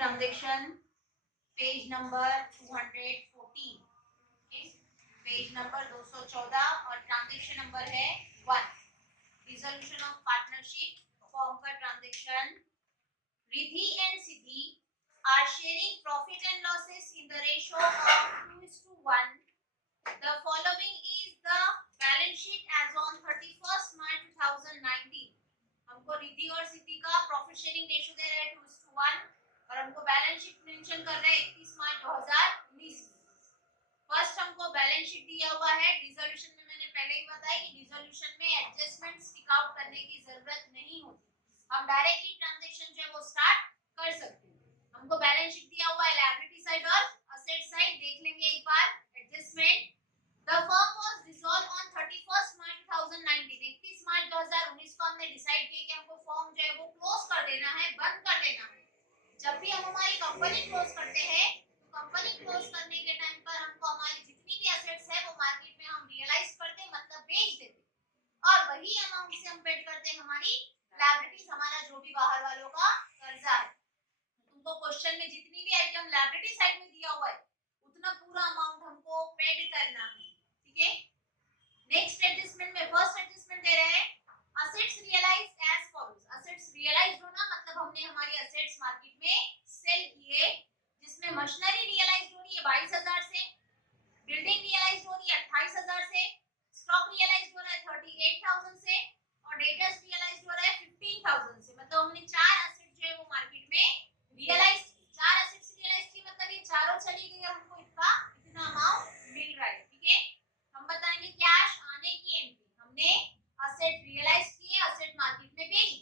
Transaction page number 214, page number 214 और transaction number है 1, resolution of partnership form का transaction. Riddhi and Siddhi are sharing profit and losses in the ratio of 2:1. The following is the balance sheet as on 31st March 2019. हमको रिधि और सिद्धि का profit sharing ratio दे रहे हैं 2:1 और हमको बैलेंस शीट मेंशन कर रहे हैं 31 मार्च 2019। फर्स्ट हमको बैलेंस शीट दिया हुआ है। डिसोल्यूशन में मैंने पहले ही बताया कि डिसोल्यूशन में एडजस्टमेंट स्टिक आउट करने की जरूरत नहीं होती, हम डायरेक्टली ट्रांजैक्शन जो है वो स्टार्ट कर सकते हैं। हमको बैलेंस शीट दिया हुआ है लायबिलिटी साइड और असेट साइड, देख लेंगे एक बार। Adjustment, the firm was dissolve on 31st March 2019, 31 March 2019 को हमने डिसाइड किया कि हमको फर्म जो है वो क्लोज कर देना है, बंद कर देना है। जब भी हम हमारी कंपनी क्लोज करते हैं तो कंपनी क्लोज करने के टाइम पर हमको हमारी जितनी भी एसेट्स है वो मार्केट में हम रियलाइज करते हैं, मतलब बेच देते हैं और वही अमाउंट से हम पेड करते हैं हमारी लायबिलिटीज, हमारा जो भी बाहर वालों का कर्जा है। तुमको क्वेश्चन में जितनी भी आइटम लायबिलिटी साइड में दिया हुआ है उतना पूरा अमाउंट हमको पेड करना है, ठीक है। नेक्स्ट एडजस्टमेंट में फर्स्ट एडजस्टमेंट दे रहे हैं assets realised as follows. Assets realised होना मतलब हमने हमारी असेट्स मार्केट में सेल किए, जिसमें मशीनरी रियलाइज्ड हो रही है 22,000 से, बिल्डिंग रियलाइज्ड हो रही है 28,000 से, स्टॉक रियलाइज्ड हो रहा है 38,000 से और डेटर्स रियलाइज्ड हो रहा है 15,000 से। मतलब हमने चार एसेट जो है वो मार्केट में रियलाइज, चार एसेट्स रियलाइज की मतलब ये चारों चली गई और हमको इतना अमाउंट मिल रहा है, ठीक है। हम बताएंगे कैश आने की एंट्री, हमने असेट रियलाइज किए, असेट मार्केट में बेच दी,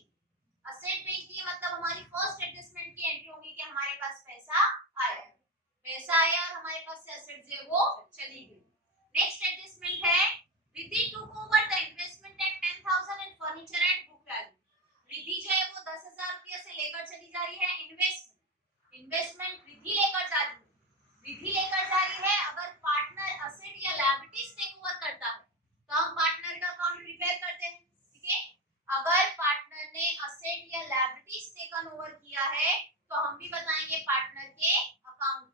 असेट बेच दिए मतलब हमारी फर्स्ट एडजस्टमेंट की एंट्री होगी कि हमारे पास पैसा आया, पैसा आया और हमारे पास से असेट जो है वो चली गई। नेक्स्ट एडजस्टमेंट है Riddhi took over the investment at 10,000 and furniture at book value. Riddhi जो है वो 10,000 रुपये से लेकर चली जा रही है इन्वेस्टमेंट रिधि लेकर जा रही है, रिधि लेकर जा रही है। अगर पार्टनर असेट या लायबिलिटीज टेक ओवर करता है तो हम पार्टनर का अकाउंट प्रिपेयर करते हैं, ठीक है। अगर पार्टनर ने असेट या लायबिलिटीज टेकन ओवर किया है तो हम भी बताएंगे पार्टनर के अकाउंट में,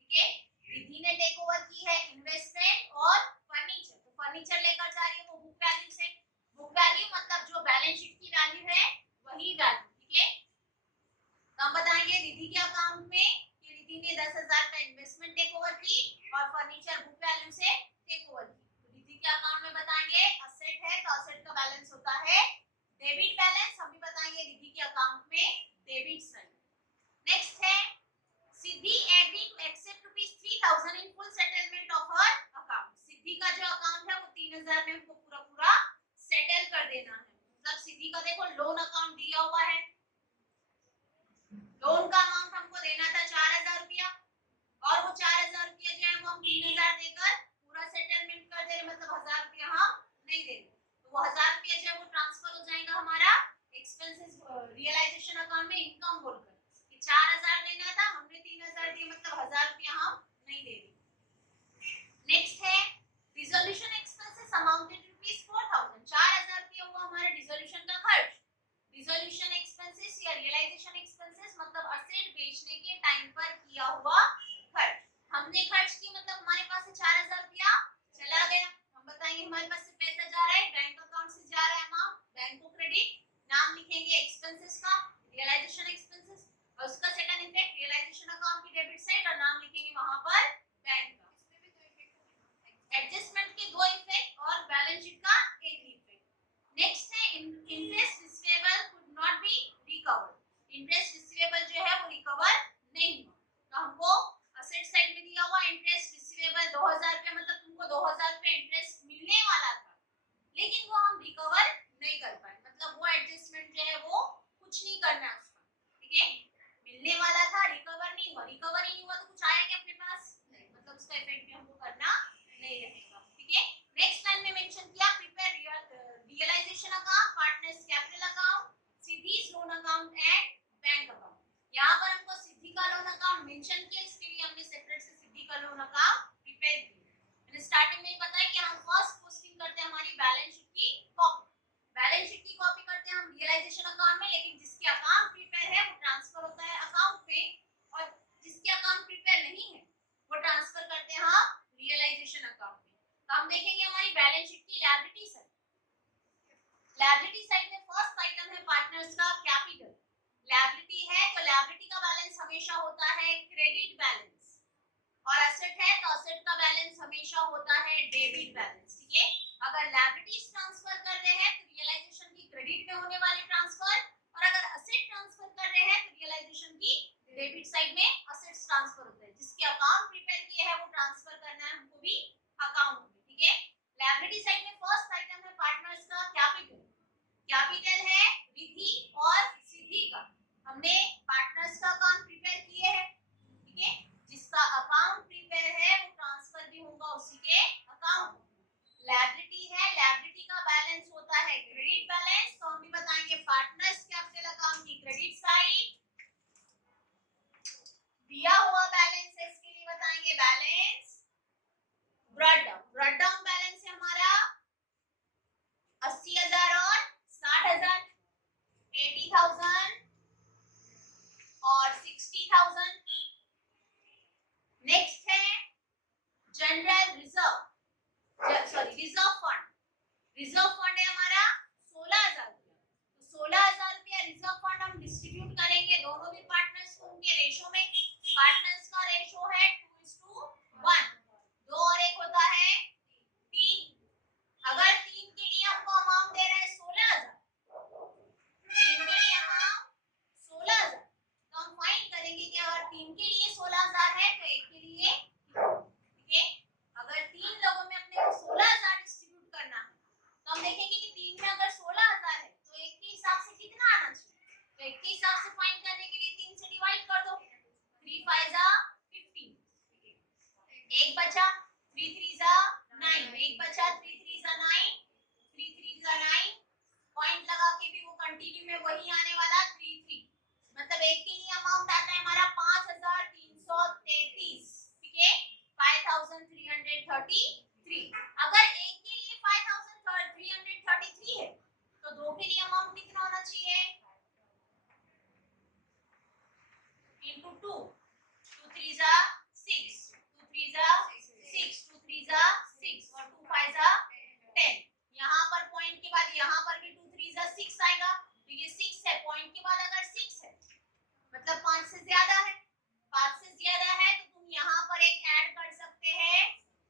ठीक है। रिधि ने टेक ओवर की है इन्वेस्टमेंट और फर्नीचर, तो फर्नीचर लेकर जा रही है वो बुक वैल्यू से, बुक वैल्यू मतलब जो बैलेंस शीट की वैल्यू है वही वैल्यू, ठीक है। तो हम बताएंगे रिधि के अकाउंट में कि रिधि ने 10,000 का इन्वेस्टमेंट टेक ओवर की और फर्नीचर बुक वैल्यू से टेक ओवर की। तो रिधि के अकाउंट में बताएंगे असेट है तो असेट का बैलेंस होता है डेबिट बैलेंस, हम भी बताएंगे रिधि के अकाउंट में डेबिट साइड। नेक्स्ट है Siddhi agree to accept ₹3,000 in full settlement of her account. Siddhi का जो अकाउंट है वो 3,000 में हमको पूरा सेटल कर देना है। मतलब सिद्धि का देखो लोन अकाउंट दिया हुआ है, लोन का अमाउंट हमको देना था 4,000 रुपया और वो 4,000 रुपया जो है वो हम 3,000 देकर पूरा सेटलमेंट कर दे रहे, मतलब 1,000 रुपया हम नहीं दे रहे। तो वो 1,000 रुपया जो है वो ट्रांसफर हो जाएगा हमारा एक्सपेंसेस रियलाइजेशन अकाउंट में इनकम बोलकर कि 4,000 देना था, हमने 3,000 दिए, मतलब 1,000 रुपया हम नहीं दे रहे। नेक्स्ट है डिसोल्यूशन एक्सपेंसेस अमाउंटेड टू ₹4,000, 4,000 रुपया हुआ हमारा डिसोल्यूशन का खर्च। डिसोल्यूशन एक्सपेंसेस या रियलाइजेशन एक्सपेंसेस मतलब असेट बेचने के टाइम पर किया हुआ खर्च। हमने खर्च की मतलब हमारे पास से 4,000 रुपया चला गया, हम बताएंगे हमारे पास से पैसा जा रहा है, बैंक अकाउंट से जा रहा है अमाउंट, बैंक को क्रेडिट, नाम लिखेंगे एक्सपेंसेस का रियलाइजेशन एक्सपेंसेस और उसका सेकंड इफेक्ट रियलाइजेशन अकाउंट की डेबिट साइड और नाम लिखेंगे वहां पर बैंक का। एडजस्टमेंट के दो इफेक्ट और बैलेंस शीट का एक इफेक्ट। नेक्स्ट है interest receivable could not be recovered. Interest receivable जो है वो रिकवर नहीं हुआ, तो हमको असेट साइड में दिया हुआ इंटरेस्ट रिसीवेबल 2,000 रुपये, मतलब तुमको 2,000 रुपये इंटरेस्ट मिलने वाला था लेकिन वो हम रिकवर नहीं कर पाए, मतलब वो एडजस्टमेंट जो है वो कुछ नहीं करना है उसका, ठीक है। मिलने वाला था, रिकवर नहीं हुआ, रिकवर ही नहीं हुआ तो कुछ आया क्या अपने पास नहीं, मतलब उसका इफेक्ट भी हमको करना नहीं रहेगा, ठीक है। नेक्स्ट लाइन में मेंशन किया prepare realization account, partners capital account, Siddhi's loan account and bank account. यहां पर हमको सिद्धि का लोन अकाउंट मेंशन किया, इसके लिए हमने सेपरेट से सिद्धि का लोन अकाउंट प्रिपेयर किया। मैंने स्टार्टिंग में ही बताया कि हम फर्स्ट पोस्टिंग करते हैं हमारी बैलेंस शीट की कॉपी, बैलेंस शीट की कॉपी करते हैं हम रियलाइजेशन अकाउंट में, लेकिन जिसके अकाउंट प्रिपेयर है वो ट्रांसफर होता है अकाउंट में लायबिलिटी साइड में फर्स्ट आइटम है पार्टनर्स का कैपिटल। लायबिलिटी है तो लायबिलिटी का बैलेंस हमेशा होता है क्रेडिट बैलेंस, और एसेट है तो एसेट का बैलेंस हमेशा होता है डेबिट बैलेंस। ठीक है, अगर लायबिलिटीज ट्रांसफर कर रहे हैं तो रियलाइजेशन की क्रेडिट में होने वाली ट्रांसफर, और अगर एसेट ट्रांसफर कर रहे हैं तो रियलाइजेशन की डेबिट साइड में एसेट्स ट्रांसफर होते हैं। जिसके अकाउंट प्रिपेयर किए हैं वो ट्रांसफर करना है हमको भी अकाउंट में। ठीक है, लायबिलिटी साइड में फर्स्ट आइटम है पार्टनर्स का कैपिटल। कैपिटल है रिद्धि और सिद्धि का। हमने पार्टनर्स का अकाउंट प्रिपेयर किए हैं। ठीक है, जिसका अकाउंट प्रिपेयर है वो ट्रांसफर भी होगा उसी के अकाउंट। लायबिलिटी है, लायबिलिटी का बैलेंस होता है क्रेडिट बैलेंस, तो हम भी बताएंगे पार्टनर्स कैपिटल अकाउंट की क्रेडिट साइड। दिया हुआ बैलेंस है इसके लिए बताएंगे balance brought down. Brought down balance है हमारा 80,000 और 60,000, 80,000 और 60,000। नेक्स्ट है general reserve, sorry reserve fund. Reserve fund है हमारा 16,000 रुपया। तो 16,000 रुपया रिजर्व फंड हम डिस्ट्रीब्यूट करेंगे दोनों भी पार्टनर्स को उनके रेशो में। पार्टनर्स का रेशो है 2:1, 2 और 1 होता है 3। अगर 3 के लिए आपको अमाउंट दे रहे हैं 16,000, 3 के लिए अमाउंट 16,000, तो हम फाइंड करेंगे कि अगर 3 के लिए 16,000 है तो 1 के लिए। ठीक है, अगर 3 लोगों में अपने को 16,000 डिस्ट्रीब्यूट करना है तो हम देखेंगे कि 3 में अगर 16,000 है तो 1 के हिसाब से कितना आना चाहिए। तो 1 के हिसाब से फाइंड करने के लिए 3 से डिवाइड कर दो। 3 5 जा 15, 1 बचा, 3 3 जा 9, 1 बचा, 3 3 जा 9, 3 3 जा 9। पॉइंट लगा के भी वो कंटिन्यू में वही आने वाला 3 3, मतलब 1 के लिए अमाउंट आता है हमारा 5,333। ठीक है, 5,333। अगर 1 के लिए 5,333 है तो 2 के लिए अमाउंट कितना होना चाहिए? into 2, 2 3 जा 6, 2 3 जा 6, 2 3 जा 6 और 2 5 जा 10। यहाँ पर पॉइंट के बाद यहाँ पर भी 2 3 जा 6 आएगा, तो ये 6 है। पॉइंट के बाद अगर 6 है मतलब 5 से ज्यादा है, 5 से ज्यादा है तो तुम यहाँ पर एक ऐड कर सकते हैं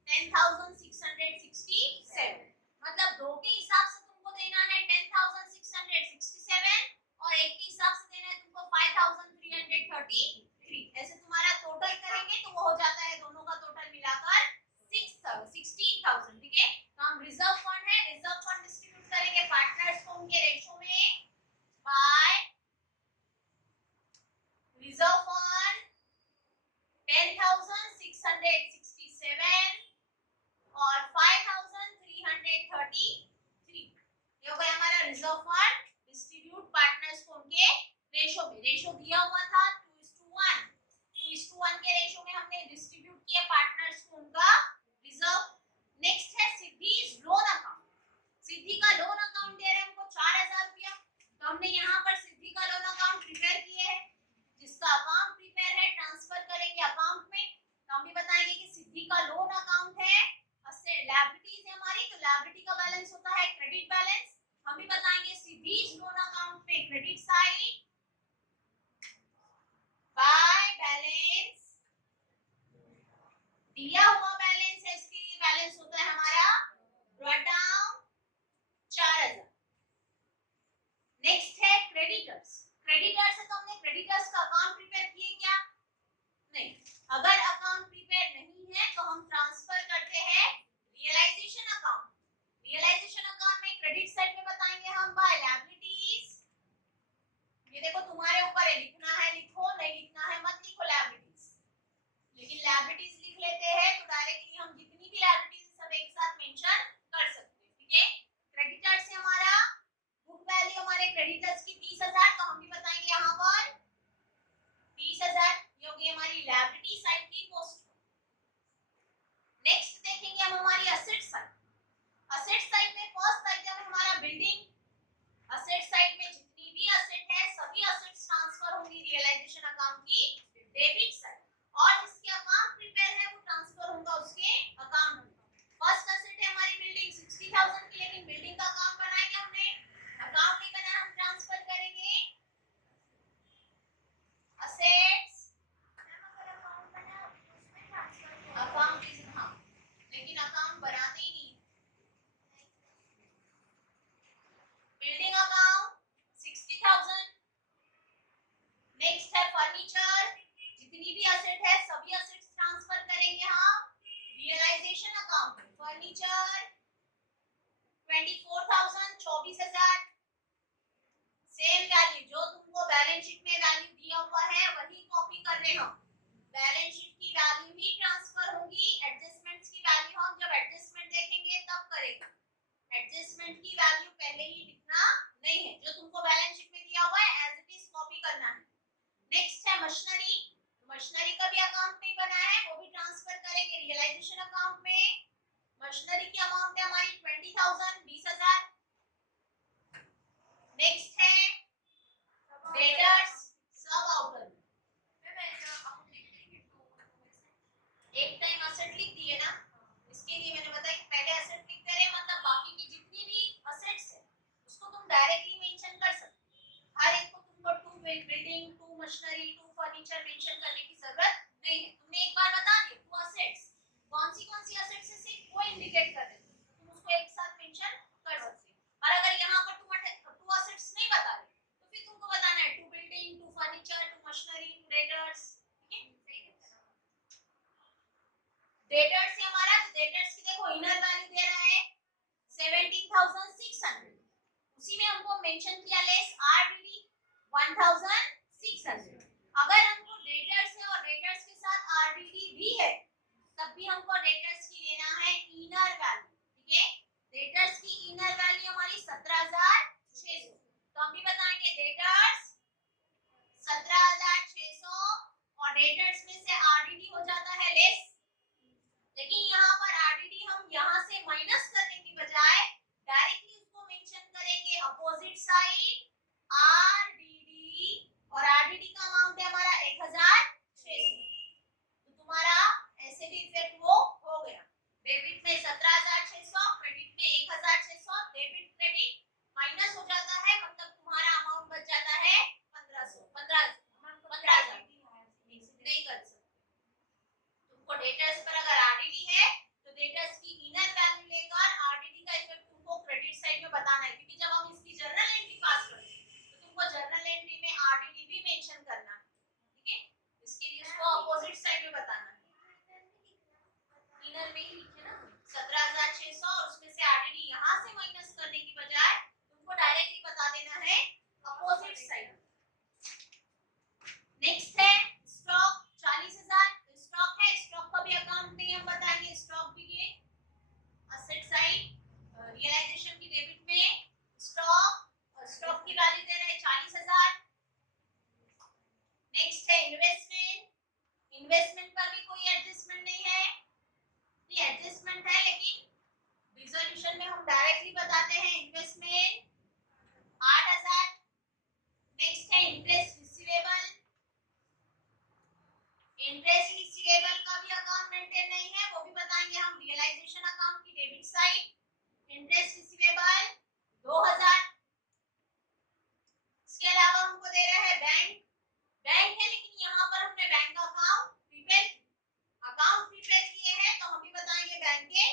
10,667, मतलब 2 के हिसाब से तुमको देना है 10,667 और 1 के हिसाब से देना है तुमको 5,333। ऐसे तुम्हारा टोटल करेंगे तो वो हो जाता है दोनों का टोटल मिलाकर 16,000। ठीक है, तो हम रिजर्व फंड है, रिजर्व फंड डिस्ट्रीब्यूट करेंगे पार्टनर्स को उनके रेशो में बाय रिजर्व फंड 10,667 और 5,333। ये हो गया हमारा रिजर्व फंड डिस्ट्रीब्यूट पार्टनर्स को उनके रेशो में। रेशो दिया हुआ था 2:1, 2:1 के रेशो में हमने डिस्ट्रीब्यूट किया पार्टनर्स को उनका रिजर्व। नेक्स्ट है सिद्धीज लोन अकाउंट। सिद्धि का लोन अकाउंट दे रहे हैं हमको 4,000 रुपया, तो हमने यहाँ पर सिद्धि का लोन अकाउंट प्रिपेयर किए हैं। जिसका अकाउंट प्रिपेयर है ट्रांसफर करेंगे अकाउंट में। तो हम भी बताएंगे कि सिद्धि का लोन अकाउंट है, लायबिलिटीज है हमारी, तो लायबिलिटी का बैलेंस होता है क्रेडिट बैलेंस। हम भी बताएंगे सिद्धीज लोन अकाउंट में क्रेडिट साइड बाय बैलेंस। दिया हुआ बैलेंस है, इसके लिए बैलेंस होता है हमारा ब्रॉट डाउन 4,000। नेक्स्ट है क्रेडिटर्स। क्रेडिटर्स है तो हमने क्रेडिटर्स का अकाउंट प्रिपेयर किए क्या? नहीं। अगर अकाउंट प्रिपेयर नहीं है तो हम ट्रांसफर करते हैं रियलाइजेशन अकाउंट। रियलाइजेशन अकाउंट में क्रेडिट साइड में बताएंगे हम बाय लायबिलिटीज। ये देखो तुम्हारे ऊपर है, लिखना है लिखो, नहीं लिखना है मत लिखो लायबिलिटीज, लेकिन लायबिलिटीज लिख लेते हैं तो बना है वो भी ट्रांसफर करेंगे रियलाइजेशन अकाउंट में। मशीनरी की अमाउंट है हमारी 20,000 20,000। नेक्स्ट है डेटर्स सब आउटर में एक टाइम असेट लिख दिए ना, इसके लिए मैंने बताया कि पहले असेट लिखते रहे, मतलब बाकी की जितनी भी असेट्स है उसको तुम डायरेक्टली मेंशन कर सकते हो। हर एक को तुमको to building, to machinery, to furniture mention करने की जरूरत नहीं है। तुमने एक बार बता दिया टू असेट्स, कौन सी असेट्स है सिर्फ वो इंडिकेट कर देते हो, तुम उसको एक साथ मेंशन कर सकते हो। और अगर यहाँ पर टू असेट्स नहीं बता रहे तो फिर तुमको बताना है to building, to furniture, to machinery, to debtors. Debtors है हमारा, तो डेटर्स की देखो इनर वैल्यू दे रहा है 17,600, उसी में हमको मेंशन किया लेस आरडीडी 1,600। अगर हमको डेटर्स है और डेटर्स के साथ आरडीडी भी है तब भी हमको डेटर्स की लेना है इनर वैल्यू, ठीक है। डेटर्स की इनर वैल्यू हमारी 17,600, तो हम भी बताएंगे डेटर्स 17,600 और डेटर्स में से आरडीडी हो जाता है लेस। लेकिन यहाँ पर आरडीडी हम यहाँ से माइनस करने की बजाय डायरेक्टली उसको मेंशन करेंगे अपोजिट साइड आरडीडी, और आरडीडी का अमाउंट है हमारा 1,600। तो तुम्हारा ऐसे भी इफेक्ट वो हो गया, डेबिट में 17,600, क्रेडिट में 1,600, डेबिट क्रेडिट माइनस हो जाता है, मतलब तुम्हारा अमाउंट बच जाता है 1,500 नहीं कर सकते। तुमको डेटर्स पर अगर आरडीडी है तो डेटर्स की इनर वैल्यू लेकर आरडीडी का इफेक्ट तुमको क्रेडिट साइड में बताना है, क्योंकि जब हम इसकी जर्नल एंट्री पास करेंगे तो तुमको जर्नल एंट्री में आरडीडी भी मेंशन करना है, ठीक है। इसके लिए उसको अपोजिट साइड में बताना है, इनर में ही लिखे ना 17,600 और उसमें से आरडीडी यहां से माइनस करने की बजाय तुमको डायरेक्टली बता देना है अपोजिट साइड। नेक्स्ट है स्टॉक 40,000, स्टॉक है, स्टॉक का भी अकाउंट नहीं हम बताएंगे, स्टॉक भी ये असेट साइड रियलाइजेशन की डेबिट में स्टॉक की वैल्यू दे रहे हैं 40,000। नेक्स्ट है इन्वेस्टमेंट, इन्वेस्टमेंट पर भी कोई एडजस्टमेंट नहीं है, ये एडजस्टमेंट है लेकिन रिजोल्यूशन में हम डायरेक्टली बताते हैं इन्वेस्टमेंट 8,000। नेक्स्ट है इंटरेस्ट रिसीवेबल, इंटरेस्ट रिसीवेबल का भी अकाउंट मेंटेन नहीं है, वो भी बताएंगे हम रियलाइजेशन अकाउंट की डेबिट साइड। Interest receivable 2,000। इसके अलावा हमको दे रहा है बैंक, बैंक है लेकिन यहाँ पर हमने बैंक का अकाउंट प्रीपेड किए हैं, तो हम भी बताएंगे बैंक के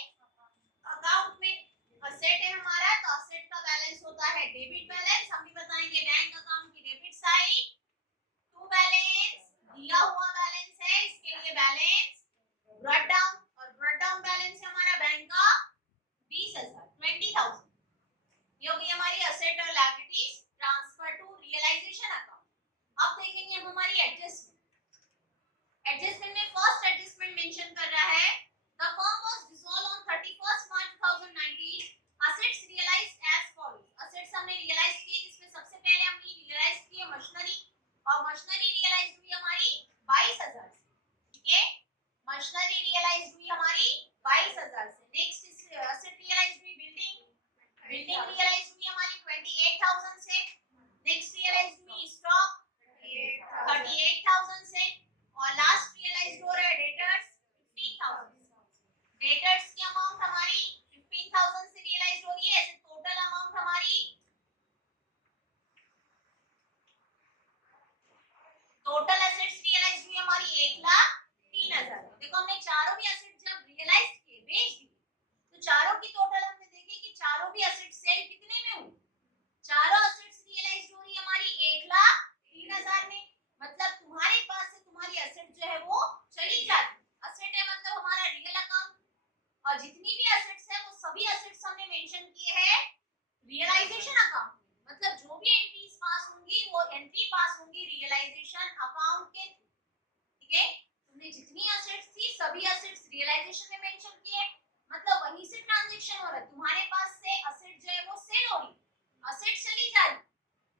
अकाउंट में। असेट है हमारा तो असेट का बैलेंस होता है डेबिट बैलेंस, हम भी बताएंगे बैंक अकाउंट की डेबिट साइड। टू बैलेंस दिया हुआ बैलेंस है, इसके लिए बैलेंस ब्रॉट डाउन, और ब्रॉट डाउन बैलेंस है हमारा बैंक का 20,000। ये होगी हमारी असेट और liabilities transfer to realisation account. अब देखेंगे हम हमारी एडजस्टमेंट। एडजस्टमेंट में फर्स्ट एडजस्टमेंट मेंशन कर रहा है the firm was dissolve on 31st March 2019, assets realised as follows. Assets हमने रियलाइज किए जिसमें सबसे पहले हमने रियलाइज किए मशीनरी, और मशीनरी रियलाइज हुई हमारी 22,000 से, ठीक है। मशीनरी रियलाइज हुई हमारी 22,000 से। नेक्स्ट असेट रियलाइज हुई बिल्डिंग, बिल्डिंग रियलाइज हुई हमारी 28,000 से। नेक्स्ट रियलाइज हुई स्टॉक 38,000 से, और लास्ट रियलाइज हो रहा है डेटर्स 15,000 से। डेटर्स की अमाउंट हमारी 15,000 से रियलाइज हो रही है, ऐसे टोटल अमाउंट हमारी टोटल एसेट्स रियलाइज हुई हमारी 1,03,000। देखो हमने चारों भी एसेट जब रियलाइज किए बेच दिए तो चारों की टोटल हमने देखे कि चारों भी एसेट सेल कितने में हुई, चारों एसेट्स रियलाइज हो रही हमारी 1,03,000 में, मतलब तुम्हारे पास से तुम्हारी एसेट जो है वो चली जाती। एसेट है मतलब हमारा रियल अकाउंट, और जितनी भी एसेट्स है वो सभी एसेट्स हमने मेंशन किए हैं रियलाइजेशन अकाउंट, मतलब जो भी एंट्रीज पास होंगी वो एंट्री पास होंगी रियलाइजेशन अकाउंट के, ठीक है। तुमने जितनी एसेट्स थी सभी एसेट्स रियलाइजेशन में मेंशन किए, मतलब वहीं से ट्रांजैक्शन हो रहा है, तुम्हारे पास से एसेट जो है वो सेल हो रही, एसेट चली जा रही,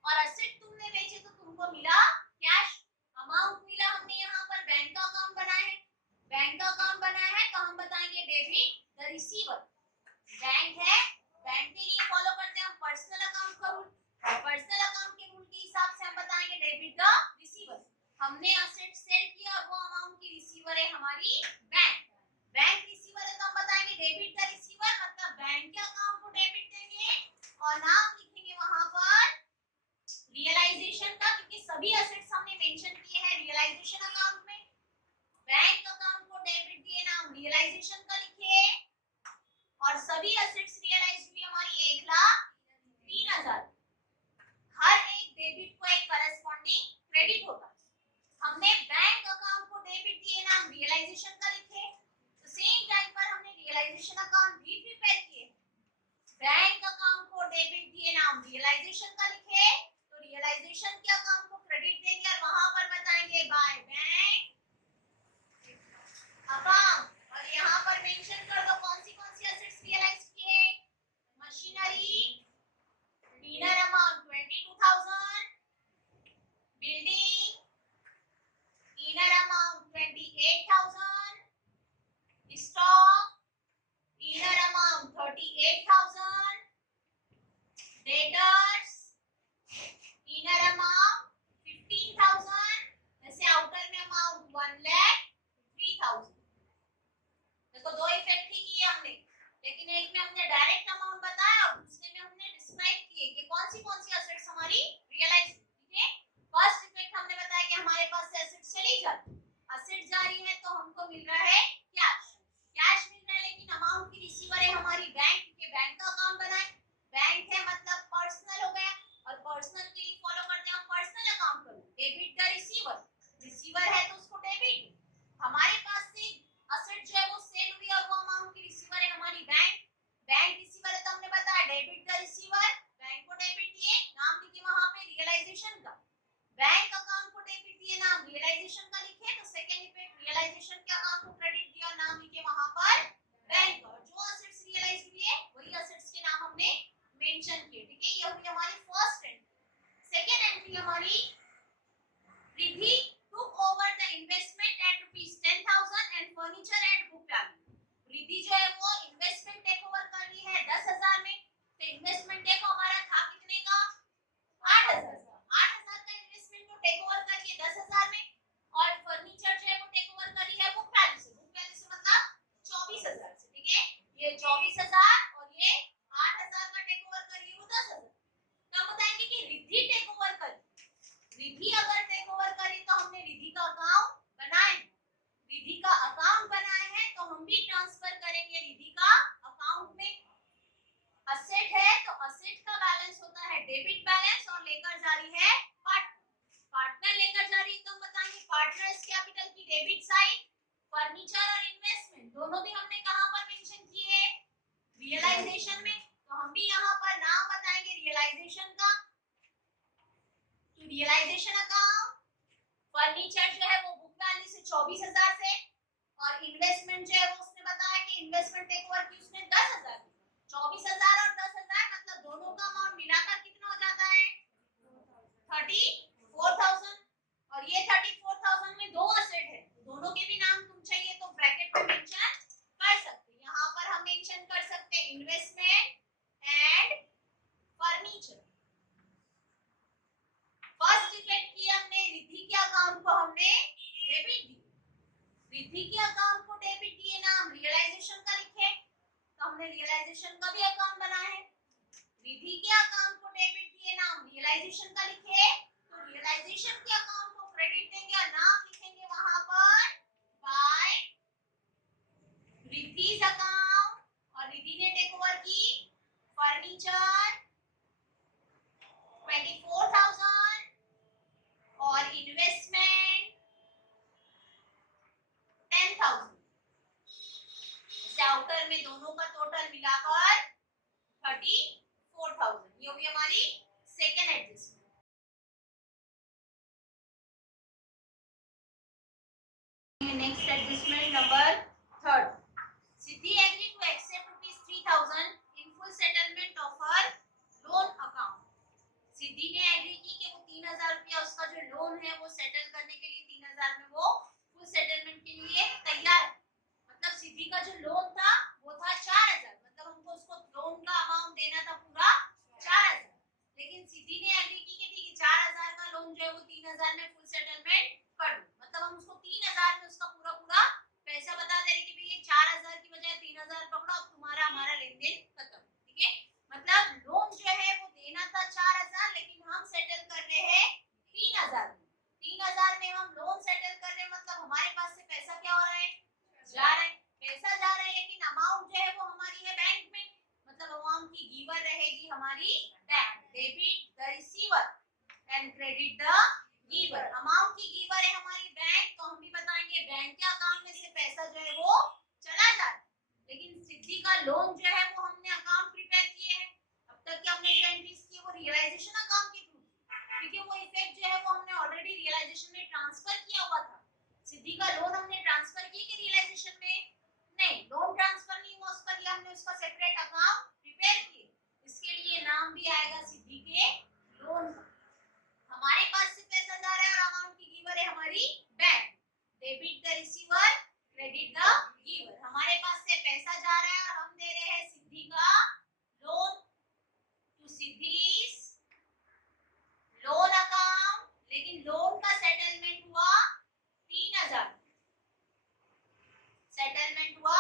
और एसेट तुमने बेचे तो तुमको मिला कैश अमाउंट मिला, हमने यहाँ पर बैंक का अकाउंट बनाया है, डेबिट द रिसीवर। बैंक है, बैंक के लिए फॉलो करते हैं हम पर्सनल अकाउंट का रूल। पर्सनल अकाउंट के रूल के हिसाब से हम बताएंगे डेबिट द रिसीवर। हमने असेट सेल किया और वो अमाउंट की रिसीवर है हमारी बैंक। बैंक रिसीवर है तो हम बताएंगे डेबिट द रिसीवर, मतलब बैंक के अकाउंट को डेबिट देंगे और नाम लिखेंगे वहां पर रियलाइजेशन का, क्योंकि सभी असेट्स हमने मेंशन किए हैं रियलाइजेशन अकाउंट में। बैंक अकाउंट को डेबिट दिए, नाम रियलाइजेशन का लिखे और सभी असेट्स रियलाइज हुई हमारी 1,03,000। हर एक डेबिट को एक करस्पॉन्डिंग क्रेडिट होता है। हमने बैंक अकाउंट को डेबिट दिए, नाम रियलाइजेशन का लिखे, तो सेम टाइम पर हमने रियलाइजेशन अकाउंट भी प्रिपेयर किए। बैंक अकाउंट को डेबिट दिए, नाम रियलाइजेशन का लिखे, तो रियलाइजेशन के अकाउंट को क्रेडिट देंगे और वहां पर बताएंगे बाय बैंक अकाउंट। और यहाँ पर मेंशन कर दो कौन सी असेट्स रियलाइज किए। Machinery inner amount 22,000, building inner amount 28,000, stock inner amount 38,000, debtors inner amount 15,000, जैसे आउटर में अमाउंट 1,03,000। देखो दो इफेक्ट ही किए हमने, लेकिन एक में हमने डायरेक्ट अमाउंट बताया और दूसरे में हमने डिस्क्राइब किए कि कौन सी असेट्स हमारी रियलाइज। ठीक है, फर्स्ट इफेक्ट हमने बताया कि हमारे पास से असेट्स चली जाती, असेट जा रही है तो हमको मिल रहा है कैश मिल रहा है, लेकिन अमाउंट की रिसीवर है हमारी बैंक, क्योंकि बैंक का अकाउंट बनाए। बैंक है मतलब पर्सनल हो गया, और पर्सनल के लिए फॉलो करते हैं हम पर्सनल अकाउंट का, डेबिट द रिसीवर। रिसीवर है तो उसको डेबिट। हमारे पास से असेट जो है वो सेल हुई और वो अमाउंट की रिसीवर है हमारी बैंक। बैंक रिसीवर है तो हमने बताया डेबिट द रिसीवर, बैंक को डेबिट दिए, नाम लिखे वहां पे रियलाइजेशन का। बैंक अकाउंट को डेबिट दिए, नाम रियलाइजेशन का लिखे, तो सेकंड इफेक्ट रियलाइजेशन के अकाउंट को क्रेडिट दिया और नाम लिखे वहां पर बैंक। और जो असेट्स रियलाइज हुई है वही असेट्स के नाम हमने मेंशन किए। ठीक है, ये हुई हमारी फर्स्ट एंट्री। सेकंड एंट्री हमारी Riddhi took over the investment at ₹10,000 and furniture at book value। Riddhi जो है वो इन्वेस्टमेंट टेक ओवर कर ली है 10,000 में, तो इन्वेस्टमेंट टेक हमारा था कितने का 8,000 का इन्वेस्टमेंट को टेक ओवर कर लिए 10,000 में, और फर्नीचर जो है वो टेक ओवर कर ली है बुक वैल्यू से। बुक वैल्यू से मतलब 24,000 से। ठीक है, ये 24,000 और ये 8,000 का टेक ओवर कर लिए वो 10,000। तो हम बताएंगे कि रिद्धि टेक ओवर कर, रिद्धि अगर टेक ओवर करी तो हमने रिद्धि का अकाउंट बनाए, रिद्धि का अकाउंट बनाए हैं तो हम भी ट्रांसफर करेंगे रिद्धि का अकाउंट में। असेट है तो असेट का बैलेंस होता है डेबिट बैलेंस और लेकर जा रही है पार्टनर लेकर जा रही है, तो हम बताएंगे पार्टनर्स कैपिटल की डेबिट साइड। फर्नीचर और इन्वेस्टमेंट दोनों भी हमने कहां पर मेंशन किए हैं रियलाइजेशन में, तो हम भी यहां पर नाम बताएंगे रियलाइजेशन का। रियलाइजेशन अकाउंट फर्नीचर जो है वो बुक वैल्यू से 24,000 से, और इन्वेस्टमेंट जो है वो उसने बताया कि इन्वेस्टमेंट टेक ओवर की उसने 10,000। 24,000 और 10,000 मतलब दोनों का अमाउंट मिलाकर कितना हो जाता है 34,000। और ये 34,000 में दो असेट है, दोनों के भी नाम तुम चाहिए तो ब्रैकेट में मेंशन कर सकते हैं। यहाँ पर हम मेंशन कर सकते हैं investment and furniture. First effect किया हमने रिद्धि के अकाउंट को हमने डेबिट दी, रिद्धि के अकाउंट को डेबिट दिए, नाम रियलाइजेशन का लिखे, तो हमने रियलाइजेशन का भी अकाउंट बनाया है। रिद्धि के अकाउंट को डेबिट दिए, नाम रियलाइजेशन का लिखे, तो रियलाइजेशन के अकाउंट को क्रेडिट देंगे और नाम लिखेंगे वहां पर बाय रिद्धिज अकाउंट। और रिद्धि ने टेक ओवर की फर्नीचर 24,000 और इन्वेस्टमेंट 10,000। आउटर में दोनों का टोटल मिलाकर 34,000। ये हुई हमारी second adjustment. Next adjustment number third. Siddhi agree to accept ₹3,000 in full settlement of her loan account. Siddhi ने एग्री की कि वो 3,000 रुपया उसका जो लोन है वो सेटल करने के लिए 3,000 में वो फुल सेटलमेंट के लिए तैयार है। मतलब सिद्धि का जो लोन था का लोन हमने ट्रांसफर किया कि रियलाइजेशन में? नहीं, लोन ट्रांसफर नहीं हुआ, उसका लिए हमने उसका सेपरेट अकाउंट प्रिपेयर किए। इसके लिए नाम भी आएगा सिद्धि के लोन का। हमारे पास से पैसा जा रहा है और अमाउंट की गिवर है हमारी bank. Debit the receiver, credit the giver. हमारे पास से पैसा जा रहा है और हम दे रहे हैं सिद्धि का loan to siddhis loan account. लेकिन लोन का सेटलमेंट हुआ 3000, सेटलमेंट हुआ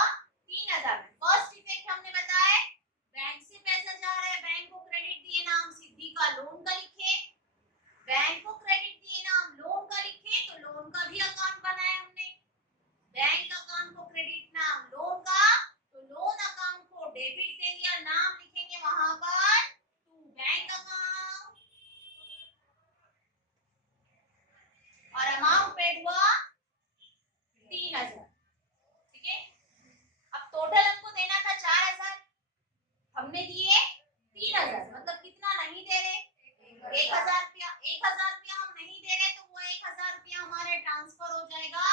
3000। फर्स्ट इफेक्ट हमने बताया, बैंक से पैसा जा रहा है, बैंक को क्रेडिट दिए, नाम सिद्धि का लोन का लिखे। बैंक को क्रेडिट दिए, नाम लोन का लिखे, तो लोन का भी अकाउंट बनाया हमने। बैंक अकाउंट को क्रेडिट, नाम लोन का, तो लोन अकाउंट को डेबिट देंगे और नाम लिखेंगे वहां पर टू बैंक अकाउंट। और अमाउंट पेड हुआ 3000। ठीक है, अब टोटल हमको देना था 4000, हमने दिए 3000, मतलब कितना नहीं दे रहे? 1000 रुपया। 1000 रुपया हम नहीं दे रहे, तो वो 1000 रुपया हमारे ट्रांसफर हो जाएगा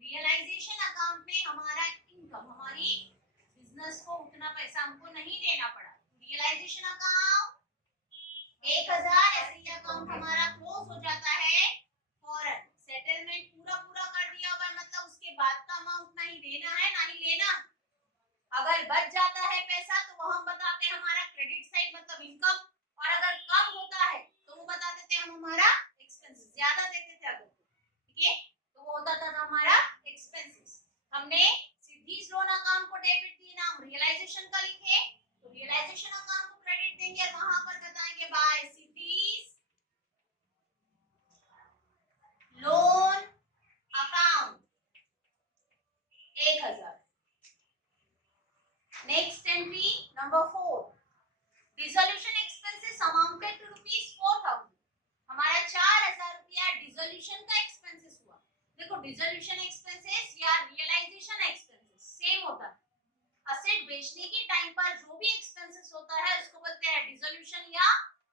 रियलाइजेशन अकाउंट में। हमारा इनकम, हमारी बिजनेस को उतना पैसा हमको नहीं देना पड़ा। रियलाइजेशन अकाउंट 1000, ऐसे ही अकाउंट हमारा क्लोज हो जाता है फौरन। सेटलमेंट पूरा कर दिया हुआ है, मतलब उसके बाद का अमाउंट नहीं देना है ना ही लेना। अगर बच जाता है पैसा तो वो हम बताते हैं हमारा क्रेडिट साइड, मतलब इनकम। और अगर कम होता है तो वो बता देते हैं हम हमारा एक्सपेंसेस। ज्यादा देते थे अगर, ठीक है, तो वो होता था हमारा एक्सपेंसेस। हमने सिद्धीज लोन अकाउंट को डेबिट दिए, नाम रियलाइजेशन का लिखे, तो रियलाइजेशन अकाउंट को क्रेडिट देंगे और वहां पर बताएंगे by Siddhi's loan account 1000। Next entry number 4, dissolution expenses amounted to ₹4000। हमारा 4000 रुपया डिसोल्यूशन का एक्सपेंसेस हुआ। देखो, डिसोल्यूशन एक्सपेंसेस या रियलाइजेशन एक्सपेंसेस सेम होता है। असेट बेचने के टाइम पर जो भी एक्सपेंसेस होता है उसको बोलते हैं डिसोल्यूशन या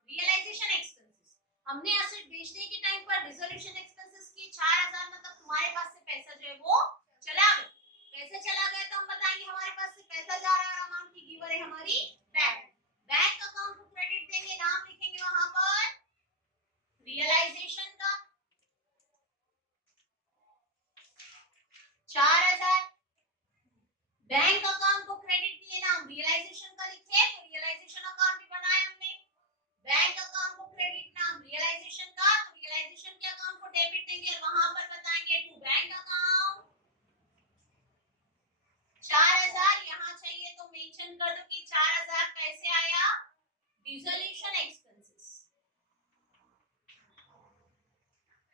रियलाइजेशन एक्सपेंसेस। हमने असेट बेचने के टाइम पर डिसोल्यूशन एक्सपेंसेस की 4000, मतलब तुम्हारे पास से पैसा जो है वो चला गया। पैसा चला गया तो हम बताएंगे हमारे पास से पैसा जा रहा है और अमाउंट की गिवर है हमारी बैंक। बैंक अकाउंट को क्रेडिट देंगे, नाम लिखेंगे वहां पर रियलाइजेशन का 4000। बैंक अकाउंट को क्रेडिट दिए, नाम रियलाइजेशन का लिखे, तो रियलाइजेशन अकाउंट भी बनाया हमने। बैंक अकाउंट को क्रेडिट, नाम रियलाइजेशन का, तो रियलाइजेशन के अकाउंट को डेबिट देंगे और वहां पर बताएंगे टू बैंक अकाउंट 4000। यहाँ चाहिए तो मेंशन कर दो कि 4000 कैसे आया, डिसोल्यूशन एक्सपेंसेस।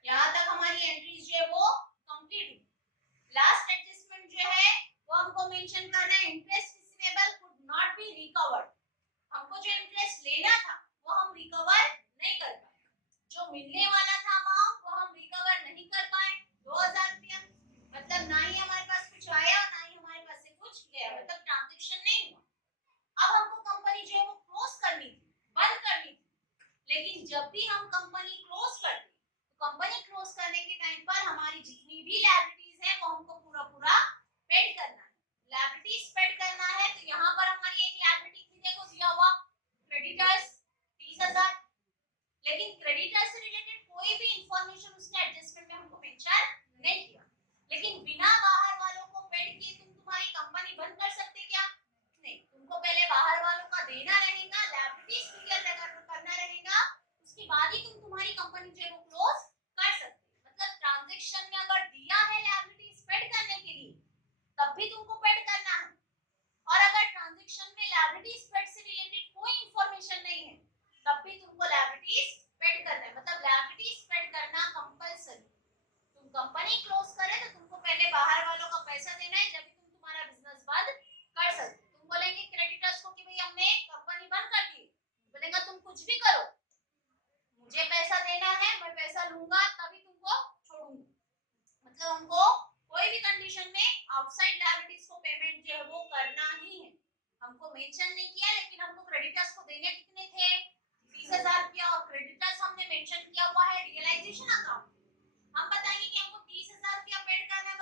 यहाँ तक हमारी एंट्रीज जो है वो कंप्लीट हुई। लास्ट एडजस्टमेंट जो है वो हमको मेंशन करना है, interest receivable could not be recovered. हमको जो इंटरेस्ट लेना था वो हम रिकवर नहीं कर पाए, जो मिलने वाला था अमाउंट वो हम रिकवर नहीं कर पाए 2000 रुपया, मतलब ना ही हमारे पास कुछ आया ना ही हमारे पास से कुछ गया, मतलब ट्रांजैक्शन नहीं हुआ। अब हमको कंपनी जो है वो क्लोज करनी थी, बंद करनी थी। लेकिन जब भी हम कंपनी क्लोज करते, तो कंपनी क्लोज करने के टाइम पर हमारी जितनी भी लायबिलिटीज है वो हमको पूरा पेड करना है। लायबिलिटीज पेड करना है, तो यहाँ पर हमारी एक लायबिलिटी थी, देखो दिया हुआ क्रेडिटर्स 30000। लेकिन क्रेडिटर्स से रिलेटेड कोई भी इंफॉर्मेशन उसने एडजस्टमेंट में हमको मेंशन नहीं किया। लेकिन बिना बाहर वालों को पेड किए तुम तुम्हारी कंपनी बंद कर सकते क्या? नहीं, तुमको पहले बाहर वालों का देना रहेगा, लायबिलिटीज क्लियर करना रहेगा, उसके बाद ही तुम तुम्हारी कंपनी जो है वो क्लोज कर सकते। मतलब ट्रांजैक्शन में अगर दिया है लायबिलिटीज पेड करने के लिए तब भी तुमको पेड करना है, और अगर ट्रांजैक्शन में लायबिलिटीज पेड से रिलेटेड कोई इंफॉर्मेशन नहीं है तब भी तुमको लायबिलिटीज पेड करना है। मतलब लायबिलिटीज पेड करना कंपलसरी। तुम कंपनी क्लोज करे तो तुमको पहले बाहर वालों का पैसा देना है, जब तुम तुम्हारा बिजनेस बंद कर सकते। तुम बोलेंगे क्रेडिटर्स को कि भाई हमने कंपनी बंद कर दी, बोलेगा तुम कुछ भी करो, मुझे पैसा देना है, मैं पैसा लूंगा तभी तुमको छोड़ूंगा। मतलब हमको कोई भी कंडीशन में आउटसाइड लायबिलिटीज को पेमेंट जो है वो करना ही है। हमको मेंशन नहीं किया, लेकिन हमको क्रेडिटर्स को देने कितने थे 30000 रुपया, और क्रेडिटर्स हमने मेंशन किया हुआ है रियलाइजेशन अकाउंट। हम बताएंगे कि हमको 30000 रुपया पेड करना है,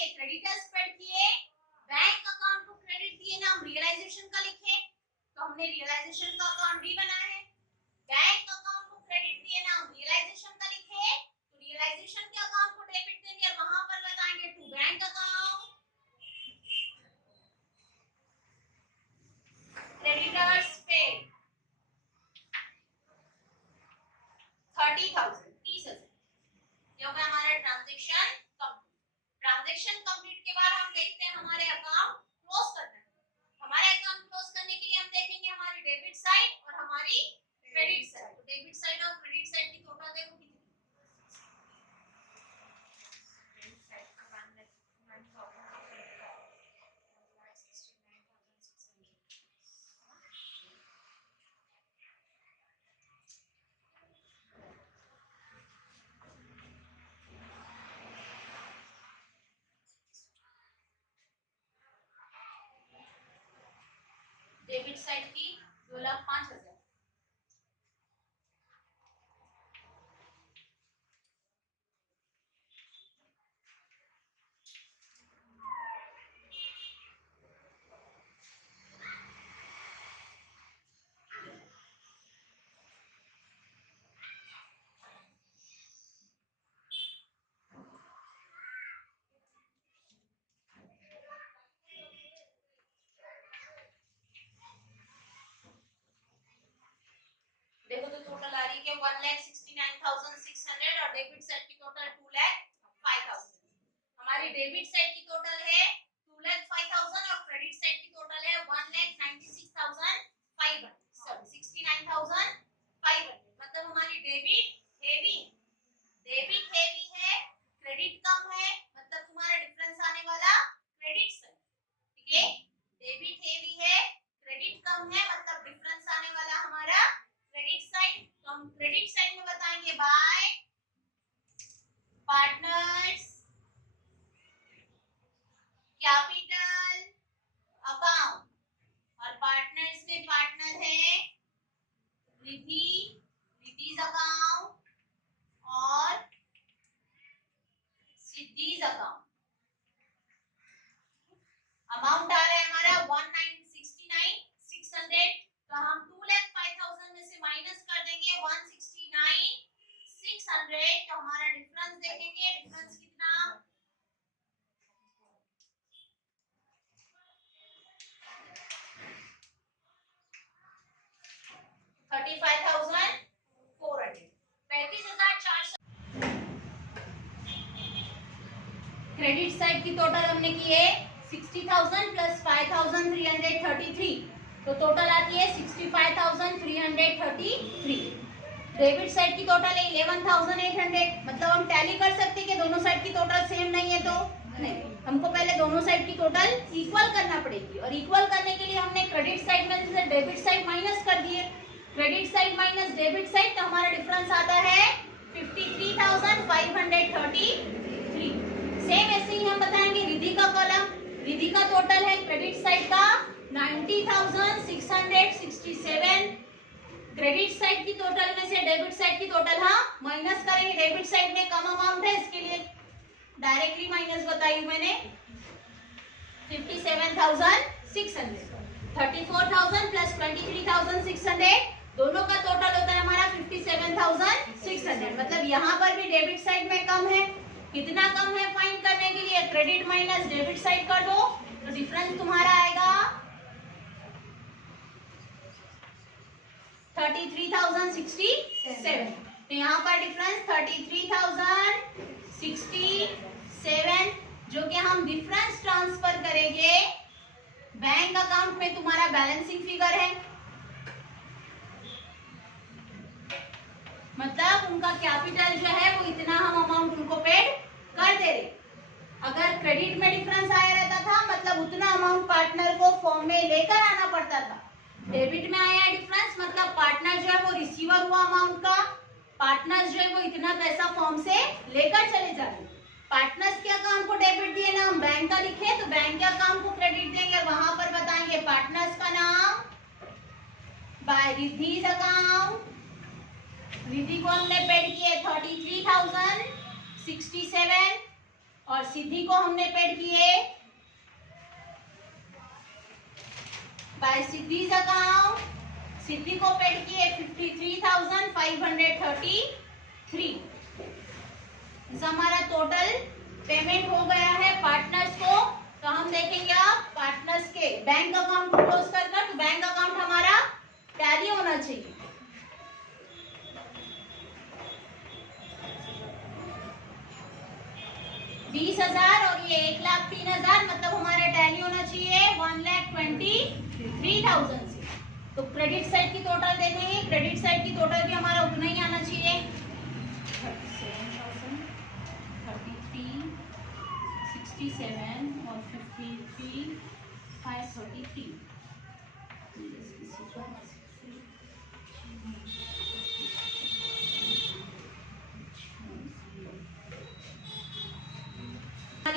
किए, क्रेडिटर्स पेड किए, बैंक अकाउंट को क्रेडिट दिए ना, हम रियलाइजेशन का लिखे, तो हमने रियलाइजेशन का अकाउंट भी बनाया है। बैंक अकाउंट को क्रेडिट दिए ना, हम रियलाइजेशन का लिखे, तो रियलाइजेशन के अकाउंट को डेबिट देंगे और वहां पर बताएंगे to bank account. Creditors paid 30,000, 30,000। ये हो गया हमारा ट्रांजैक्शन कंप्लीट। ट्रांजैक्शन कंप्लीट के बाद हम देखते हैं हमारे अकाउंट क्लोज करना है। हमारे अकाउंट क्लोज करने के लिए हम देखेंगे हमारी डेबिट साइड और हमारी क्रेडिट साइड। तो डेबिट साइड और क्रेडिट साइड की टोटल देखो कितनी। डेबिट साइड का 1,69,600। डेबिट साइड की 2,05,000। देखो तो टोटल आ रही है 1,69,600 और डेबिट साइड की टोटल 2,05,000। हमारी डेबिट साइड की टोटल है 2,05,000 और क्रेडिट साइड की टोटल है 1,96,500, सॉरी 69,500। मतलब हमारी डेबिट हेवी है, क्रेडिट कम है, मतलब तुम्हारा डिफरेंस आने वाला क्रेडिट साइड। ठीक है, डेबिट हेवी है, क्रेडिट कम है, मतलब डिफरेंस आने वाला हमारा क्रेडिट साइड। तो हम क्रेडिट साइड में बताएंगे बाय पार्टनर्स कैपिटल अकाउंट, और पार्टनर्स में पार्टनर है रिद्धीज अकाउंट और सिद्धीज अकाउंट। अमाउंट आ रहा है हमारा 1,69,600, तो हम 2,05,000 में से माइनस कर देंगे 1,69,600, तो हमारा डिफरेंस देखेंगे, डिफरेंस कितना 35,400, 35,400। क्रेडिट साइड की टोटल हमने की है 60,000 प्लस 5,333, तो टोटल आती है 65,333। डेबिट साइड की टोटल है 11,800, मतलब हम टैली कर सकते हैं कि दोनों साइड की टोटल सेम नहीं है, तो नहीं, हमको पहले दोनों साइड की टोटल इक्वल करना पड़ेगी, और इक्वल करने के लिए हमने क्रेडिट साइड में से डेबिट साइड माइनस कर दिए, credit side minus debit side, तो हमारा डिफरेंस आता है 53,533। सेम ऐसे ही हम बताएंगे रिद्धि का कॉलम। रिद्धि का टोटल है क्रेडिट साइड का 90,667, क्रेडिट साइड की टोटल में से डेबिट साइड की टोटल माइनस करेंगे, डेबिट साइड में कम अमाउंट है, इसके लिए डायरेक्टली माइनस बताई मैंने 57,600। 34,000 प्लस 23,600, दोनों का टोटल होता है हमारा 57,600। मतलब यहाँ पर भी डेबिट साइड में कम है, कितना कम है फाइंड करने के लिए क्रेडिट माइनस डेबिट साइड कर दो, तो डिफरेंस तुम्हारा आएगा 33,067। तो यहाँ पर डिफरेंस 33,067, जो कि हम डिफरेंस ट्रांसफर करेंगे बैंक अकाउंट में, तुम्हारा बैलेंसिंग फिगर है, मतलब उनका कैपिटल जो है वो इतना हम अमाउंट उनको पेड कर दे रहे। अगर क्रेडिट में डिफरेंस आया रहता था, मतलब उतना अमाउंट पार्टनर को फॉर्म में लेकर आना पड़ता था। डेबिट में आया डिफरेंस, मतलब पार्टनर जो है वो रिसीवर हुआ अमाउंट का, पार्टनर्स जो है वो इतना पैसा फॉर्म से लेकर चले जाते। पार्टनर्स के अकाउंट को डेबिट दिए ना, हम बैंक का लिखे, तो बैंक के अकाउंट को क्रेडिट देंगे, वहां पर बताएंगे पार्टनर्स का नाम बाय रिद्धीज अकाउंट। रिद्धि को हमने पेड किए 33,067, और सिद्धि को हमने पेड किए बाय सिद्धीज अकाउंट। सिद्धि को पेड किए 53,533। हमारा टोटल पेमेंट हो गया है पार्टनर्स को। तो हम देखेंगे आप पार्टनर्स के बैंक अकाउंट क्लोज कर तो बैंक अकाउंट हमारा टैली होना चाहिए। ₹20,000 और ये 1,03,000 मतलब हमारा टैली होना चाहिए 1,23,000 से। तो क्रेडिट साइड की टोटल देखेंगे, क्रेडिट साइड की टोटल भी हमारा उतना ही आना चाहिए 37 और 53,533।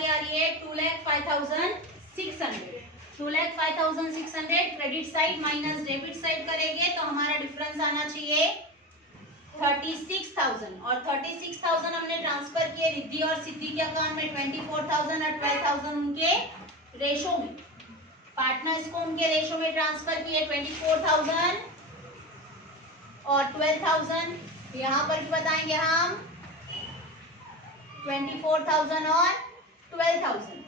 आ रही है 2,05,600। 2,05,600 credit side minus debit side करेंगे तो हमारा डिफरेंस आना चाहिए 36,000। और 36,000 हमने ट्रांसफर किए रिद्धि और सिद्धि के अकाउंट में 24,000 और 12,000 उनके रेशो में। पार्टनर्स को उनके रेशो में ट्रांसफर किए 24,000 और 12,000। यहाँ पर भी बताएंगे हम 24,000 और 12,000।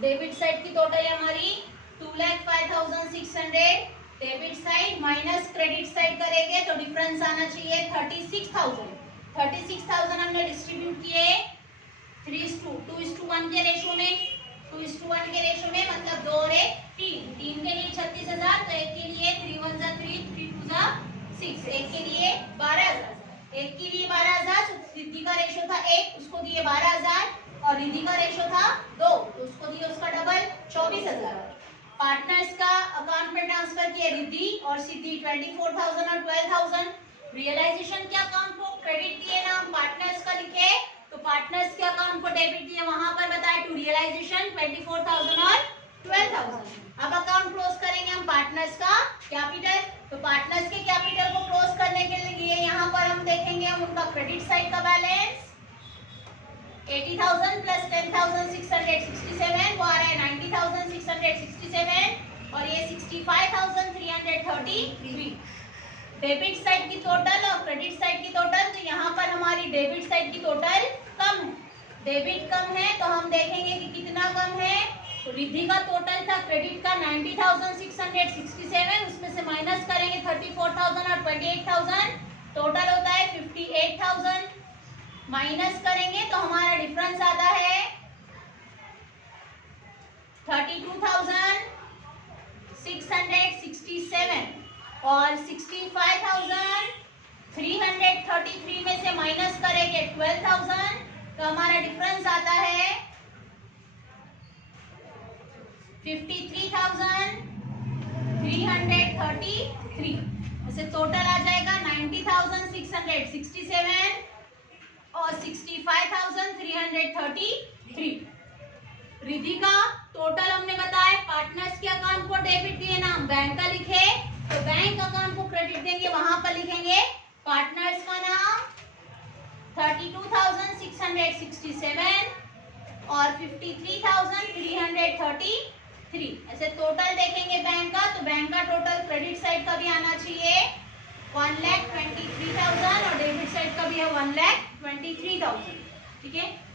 डेबिट साइड की टोटल है हमारी 2,05,600। Debit side minus credit side करेंगे तो डिफरेंस आना चाहिए 36,000। 36,000 हमने डिस्ट्रीब्यूट किए 2:1 के रेशो में। 2:1 के रेशो में मतलब 2 और 1 3। 3 के लिए 36,000 तो 1 के लिए 3 1 जा 3 3 2 जा 6। 1 के लिए 12,000। 1 के लिए 12,000। सिद्धि का रेशो था 1, उसको दिए 12,000 और रिद्धि का रेशो था 2 तो उसको दिए उसका डबल 24,000। पार्टनर्स का अकाउंट में ट्रांसफर किए रिद्धि और सिद्धि 24,000 और 12,000। रियलाइजेशन के अकाउंट को क्रेडिट दिए ना हम पार्टनर्स का लिखे तो पार्टनर्स के अकाउंट को डेबिट दिए वहां पर बताए टू रियलाइजेशन 24,000 और 12,000। अब अकाउंट क्लोज करेंगे हम पार्टनर्स का कैपिटल। तो पार्टनर्स के कैपिटल को क्लोज करने के लिए यहाँ पर हम देखेंगे हम उनका क्रेडिट साइड का बैलेंस 80,000 प्लस 10,667 वो आ रहा है 90,667 और ये 65,333। डेबिट साइड की टोटल और क्रेडिट साइड की टोटल। तो यहाँ पर हमारी डेबिट साइड की टोटल कम है। डेबिट कम है तो हम देखेंगे कि कितना कम है। तो रिद्धि का टोटल था क्रेडिट का 90,667, उसमें से माइनस करेंगे 34,000 और 28,000 टोटल होता है 58,000। माइनस करेंगे तो हमारा डिफरेंस आता है 32,667 और 65,333 में से माइनस करेंगे 12,000 तो हमारा डिफरेंस आता है 53,333। ऐसे टोटल आ जाएगा 90,667 और 65,333। रिद्धि का टोटल हमने बताया पार्टनर्स के अकाउंट को डेबिट दिए ना हम बैंक का लिखे तो बैंक अकाउंट को क्रेडिट देंगे वहां पर लिखेंगे पार्टनर्स का नाम 32,667 और 53,333। ऐसे टोटल देखेंगे बैंक का तो बैंक का टोटल क्रेडिट साइड का भी आना चाहिए 1,23,000 और डेबिट साइड का भी है 1,23,000। ठीक है।